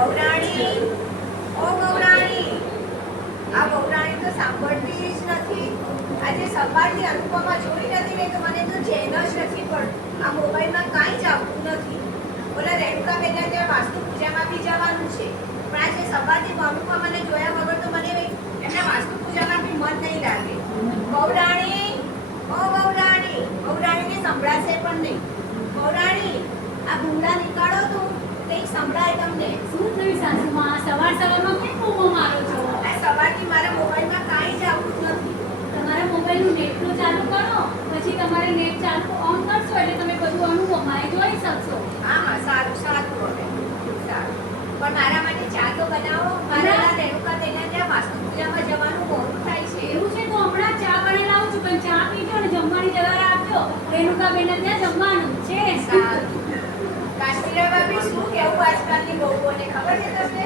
બહુરાણી, ઓ બહુરાણી, આ બહુરાણી તો સાંભળતી જ નથી. આજે સવારથી અનુપમા જોઈ નથી ને તો મને તો ચેન જ નથી પડતું. આ મોબાઈલમાં કાંઈ જ આવતું નથી. ઓલા રેણુકાબેનના ત્યાં વાસ્તુ પૂજામાં બી જવાનું છે, પણ આજે સવારથી અનુપમાને જોયા વગર તો મને એમના વાસ્તુ પૂજામાં બી મન નહીં લાગે. બહુરાણી, ઓ બહુરાણી, બહુરાણીને સંભળાશે પણ નહીં. બહુરાણી, આ ભૂંડા નીકાળો તું, કંઈક સંભળાય તમને. શું થયું સાસુમાં? સવારમાં કેમ બૂમો મારો છો? આ સવારથી મારા મોબાઈલમાં કાંઈ જ આવતું નથી. તમારા મોબાઈલનું નેટ તો ચાલુ કરો, પછી તમારે નેટ ચાલુ ઓન કરશો એટલે તમે બધું અનુભવમાં જોઈ શકશો. હા, સારું સારું હવે સારું. પણ મારા માટે ચા તો બનાવો. મારા રેણુકાબેનના ત્યાં વાસ્તુ પૂજામાં જવાનું મોડું થાય છે. એવું છે તો હમણાં ચા બનાવી લાવું છું, પણ ચા પીજો અને જમવાની જગ્યા રાખજો. રેણુકાબેનને ત્યાં જમવાનું છે. સારું. કાશ્મીરા ભાભી શું કેવું આજકાલની બહુઓને ખબર છે તમને?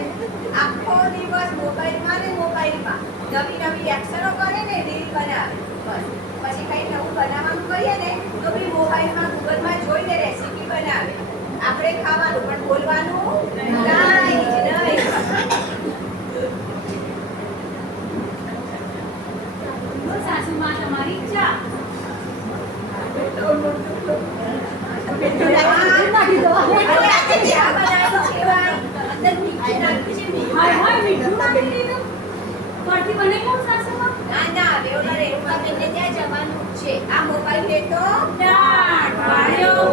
આખો દિવસ મોબાઈલમાં ને મોબાઈલમાં નવી નવી એક્શનો કરે ને રીલ બનાવે. બસ પછી કંઈ નવું બનાવવાનું કહીએ ને તો બી મોબાઈલમાં ગૂગલમાં જોઈને રેસીપી બનાવે. આપણે ખાવાનું પણ બોલવાનું કાંઈ જ નહીં. સાસુમાં તમારી ચા. હાય હાય, મીઠું નાખી દીધું. ફરથી બનાવી લઉં સાસુમાં? ના ના, રેવલા રેણુકાબેનને ત્યાં જવાનું છે. આ મોબાઈલ તો દાળ પાડ્યો.